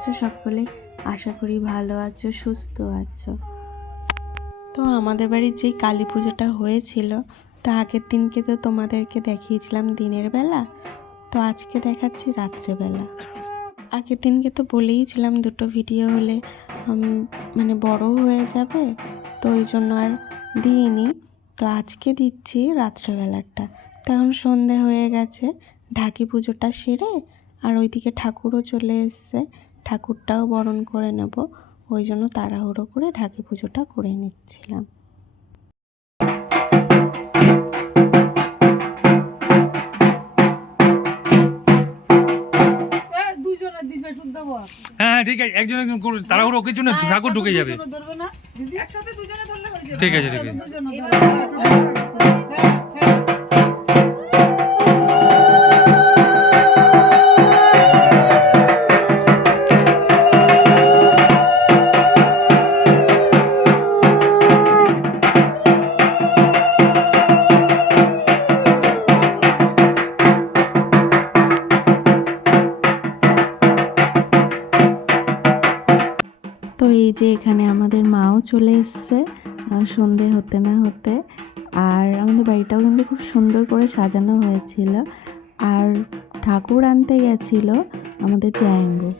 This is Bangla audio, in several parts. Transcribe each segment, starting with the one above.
আছো সকলে? আশা করি ভালো আছো, সুস্থ আছো। তো আমাদের বাড়ির যেই কালী পুজোটা হয়েছিল, তো আগের দিনকে তো তোমাদেরকে দেখিয়েছিলাম দিনের বেলা, তো আজকে দেখাচ্ছি রাত্রেবেলা। আগের দিনকে তো বলেইছিলাম দুটো ভিডিও হলে মানে বড় হয়ে যাবে, তো ওই জন্য আর দিইনি। তো আজকে দিচ্ছি রাত্রেবেলাটা। তো এখন সন্ধে হয়ে গেছে, ঢাকি পুজোটা সেরে আর ওইদিকে ঠাকুরও চলে এসছে, ঠাকুরটাও বরণ করে নেব, ওই জন্য তাড়াহুড়ো করে ঢাকি পুজোটা করে নিচ্ছিলাম। হ্যাঁ ঠিক আছে, একজন একজন তাড়াহুড়ো ওকে জন্য ঠাকুর ঢুকে যাবে। ঠিক আছে ঠিক আছে। তো এই যে এখানে আমাদের মাও চলে এসছে সন্ধে হতে না হতে। আর আমাদের বাড়িটাও কিন্তু খুব সুন্দর করে সাজানো হয়েছিল। আর ঠাকুর আনতে গেছিলো আমাদের জ্যাঙ্গো,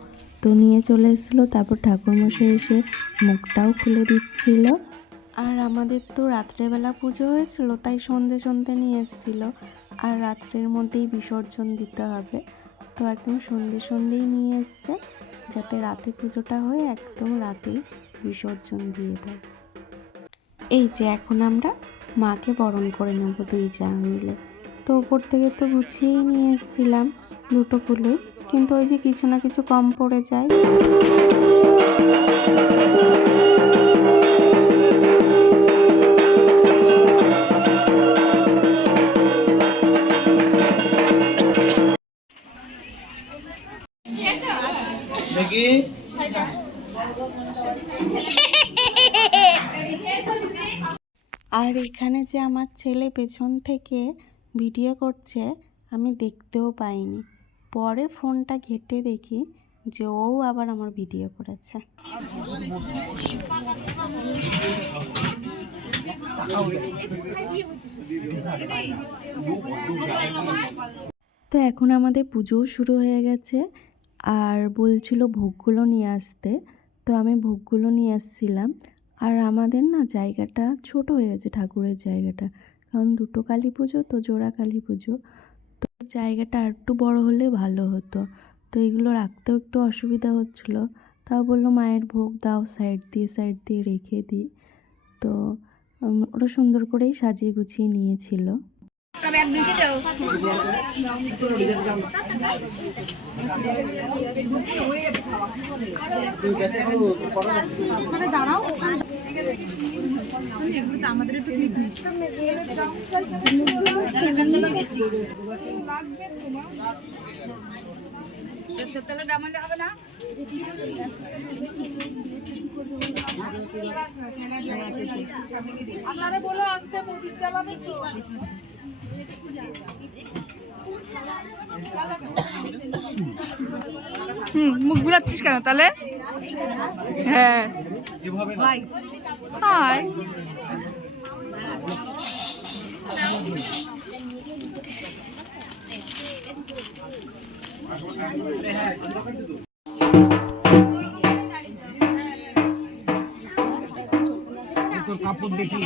তো নিয়ে চলে এসেছিলো। তারপর ঠাকুরমশাই এসে মুখটাও খুলে দিচ্ছিল। আর আমাদের তো রাত্রেবেলা পুজো হয়েছিল, তাই সন্ধে সন্ধে নিয়ে এসেছিলো। আর রাত্রের মধ্যেই বিসর্জন দিতে হবে, তো একদম সন্ধে সন্ধেই নিয়ে এসছে, যাতে রাতে পুজোটা হয়ে একদম রাতেই বিসর্জন দিয়ে দেয়। এই যে এখন আমরা মাকে বরণ করে নেব দুই যা মিলে। তো ওপর থেকে তো গুছিয়েই নিয়ে এসেছিলাম দুটো ফুলই, কিন্তু ওই যে কিছু না কিছু কম পড়ে যায়। আর এখানে যে আমার ছেলে পেছন থেকে ভিডিও করছে আমি দেখতেও পাইনি, পরে ফোনটা ঘেঁটে দেখি যে ও আবার আমার ভিডিও করেছে। তো এখন আমাদের পুজোও শুরু হয়ে গেছে, আর বলছিল ভোগগুলো নিয়ে আসতে, তো আমি ভোগগুলো নিয়ে আসছিলাম। আর আমাদের না জায়গাটা ছোট হয়ে গেছে, ঠাকুরের জায়গাটা, কারণ দুটো কালী পুজো তো, জোড়া কালী পুজো, তো জায়গাটা আর একটু বড় হলে ভালো হতো। তো এগুলো রাখতেও একটু অসুবিধা হচ্ছিলো, তাও বললো মায়ের ভোগ দাও সাইড দিয়ে রেখে দিই। তো ওরা সুন্দর করেই সাজিয়ে গুছিয়ে নিয়েছিল। আমাদের হবে না। আসারে বলো আসতে প্রদীপ জ্বালাবে তো। মুখ ঘুরাচ্ছিস কেন তাহলে? হ্যাঁ হাই হাই। কাপড় দেখি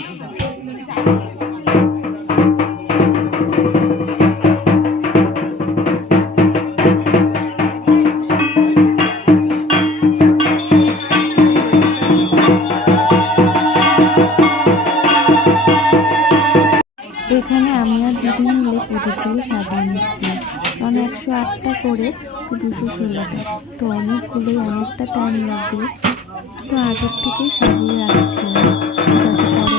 এখানে আমি আর দিদি মিলে প্রদীপগুলো সাজিয়ে নিচ্ছি, কারণ 108টা করে তো 216টা, তো অনেকগুলোই অনেকটা টাইম লাগবে। তো আগের থেকেই সাজিয়ে রাখছি যাতে পরে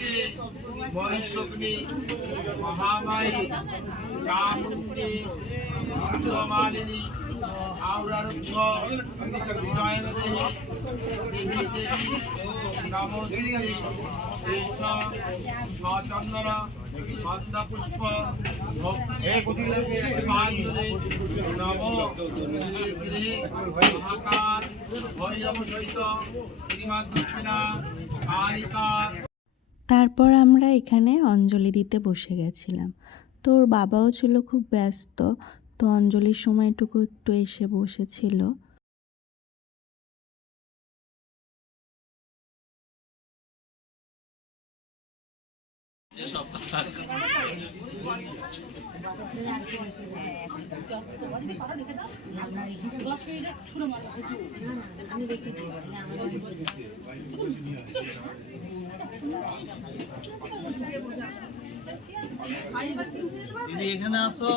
দুর্গে মহিষগ্নি মহামায়ী চামুণ্ডী মালিনী আওরারুদ্ধ জয়দেহী দেবী দেবী নমস্তে সচন্দন পদ্মপুষ্প পুষ্পাঞ্জলি নম শ্রী মহাকাল হরিরম সহিত শ্রীমদ দক্ষিণা কালিকা। তারপর আমরা এখানে অঞ্জলি দিতে বসে গেছিলাম। তো ওর বাবাও ছিল খুব ব্যস্ত, তো অঞ্জলির সময়টুকু একটু এসে বসেছিল। এখানে আসো।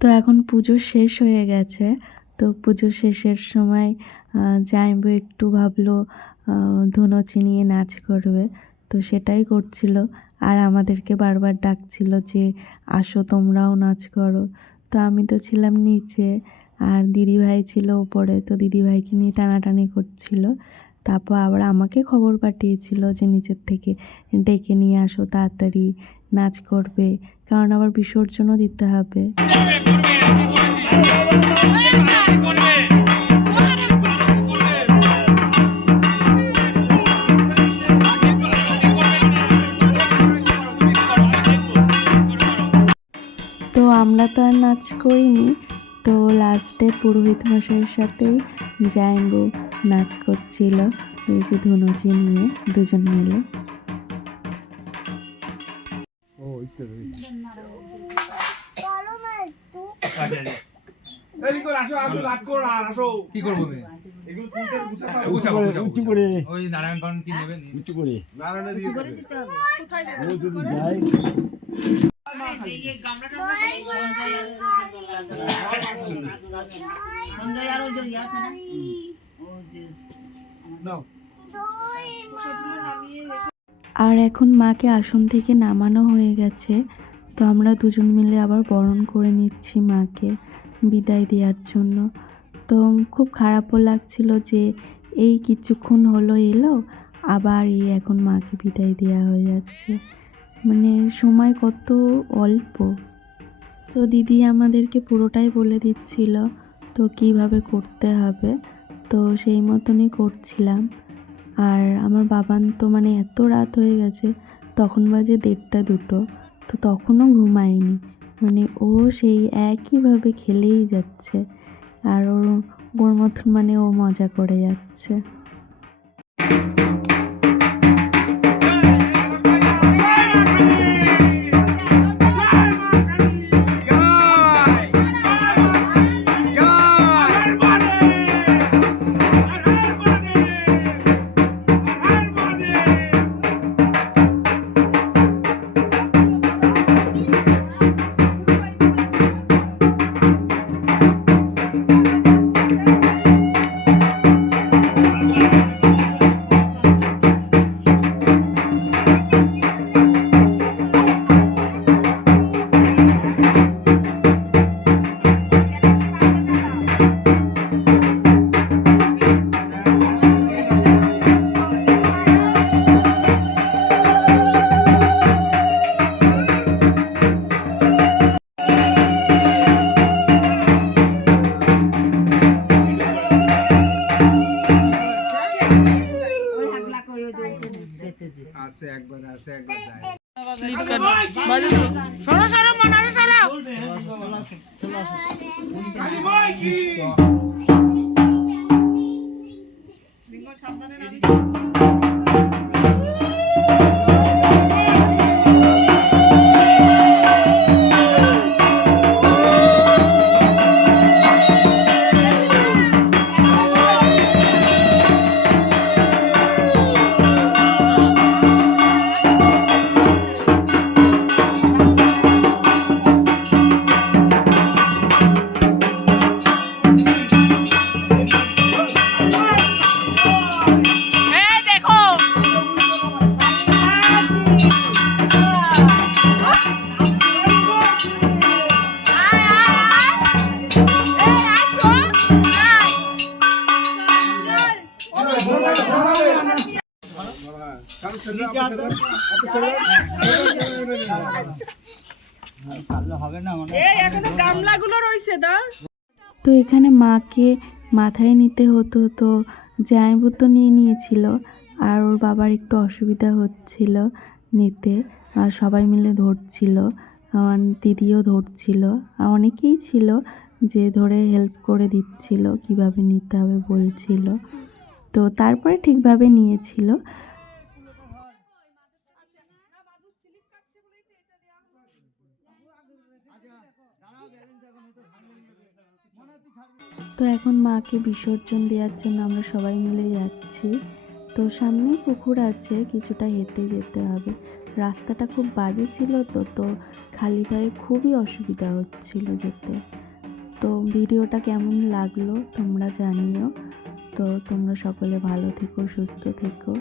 তো এখন পুজো শেষ হয়ে গেছে। তো পুজো শেষের সময় জামাইবাবু একটু ভাবলো ধুনুচি নিয়ে নাচ করবে, তো সেটাই করছিল। আর আমাদেরকে বারবার ডাকছিল যে আসো তোমরাও নাচ করো। তো আমি তো ছিলাম নিচে, আর দিদিভাই ছিল ওপরে, তো দিদিভাইকে নিয়ে টানাটানি করছিল। তারপর আবার আমাকে খবর পাঠিয়েছিল যে নিচের থেকে ডেকে নিয়ে আসো, তাড়াতাড়ি নাচ করবে, কারণ আবার বিসর্জনও দিতে হবে। তো আমরা তো আর নাচ করিনি, তো লাস্টে পুরোহিত মশাইয়ের সাথেই জামাইবাবু নাচ করছিল, এই যে ধুনুচি নিয়ে দুজন মিলে। কি করবো ওই নারায়ণ পান কি নেবেন উঁচু করে আর এখন মাকে আসন থেকে নামানো হয়ে গেছে, তো আমরা দুজন মিলে আবার বরণ করে নিচ্ছি মাকে বিদায় দেওয়ার জন্য। তো খুব খারাপও লাগছিল যে এই কিছুক্ষণ হলো এলো, আবার এখন মাকে বিদায় দেওয়া হয়ে যাচ্ছে, মানে সময় কত অল্প। তো দিদি আমাদেরকে পুরোটাই বলে দিচ্ছিল তো কিভাবে করতে হবে, তো সেই মতনই করছিলাম। আর আমার বাবান তো মানে এত রাত হয়ে গেছে, তখন বাজে 1:30-2, তো তখনও ঘুমায়নি, মানে ও সেই একইভাবে খেলেই যাচ্ছে, আর ওর মতন মানে ও মজা করে যাচ্ছে। আসে একবার যায়। স্লিপ কাট বাজে তো সরো সরো মনারে সরো কালী মাই কি লিঙ্গন সাবধানে নামিস এখনো গামলাগুলো রইছে দা তো এখানে মাকে মাথায় নিতে হতো, তো জামাইবাবু তো নিয়ে নিয়েছিল, আর ওর বাবার একটু অসুবিধা হচ্ছিল নিতে, আর সবাই মিলে ধরছিল, আমার দিদিও ধরছিল, আর অনেকেই ছিল যে ধরে হেল্প করে দিচ্ছিল, কিভাবে নিতে হবে বলছিল। তো তারপরে ঠিকভাবে নিয়েছিল। তো এখন মাকে বিসর্জন দেওয়ার জন্য আমরা সবাই মিলে যাচ্ছি। তো সামনেই পুকুর আছে, কিছুটা হেঁটে যেতে হবে। রাস্তাটা খুব বাজে ছিল, তো খালি পায়ে খুবই অসুবিধা হচ্ছিল যেতে। তো ভিডিওটা কেমন লাগলো তোমরা জানিও। তো তোমরা সকলে ভালো থেকো, সুস্থ থেকো।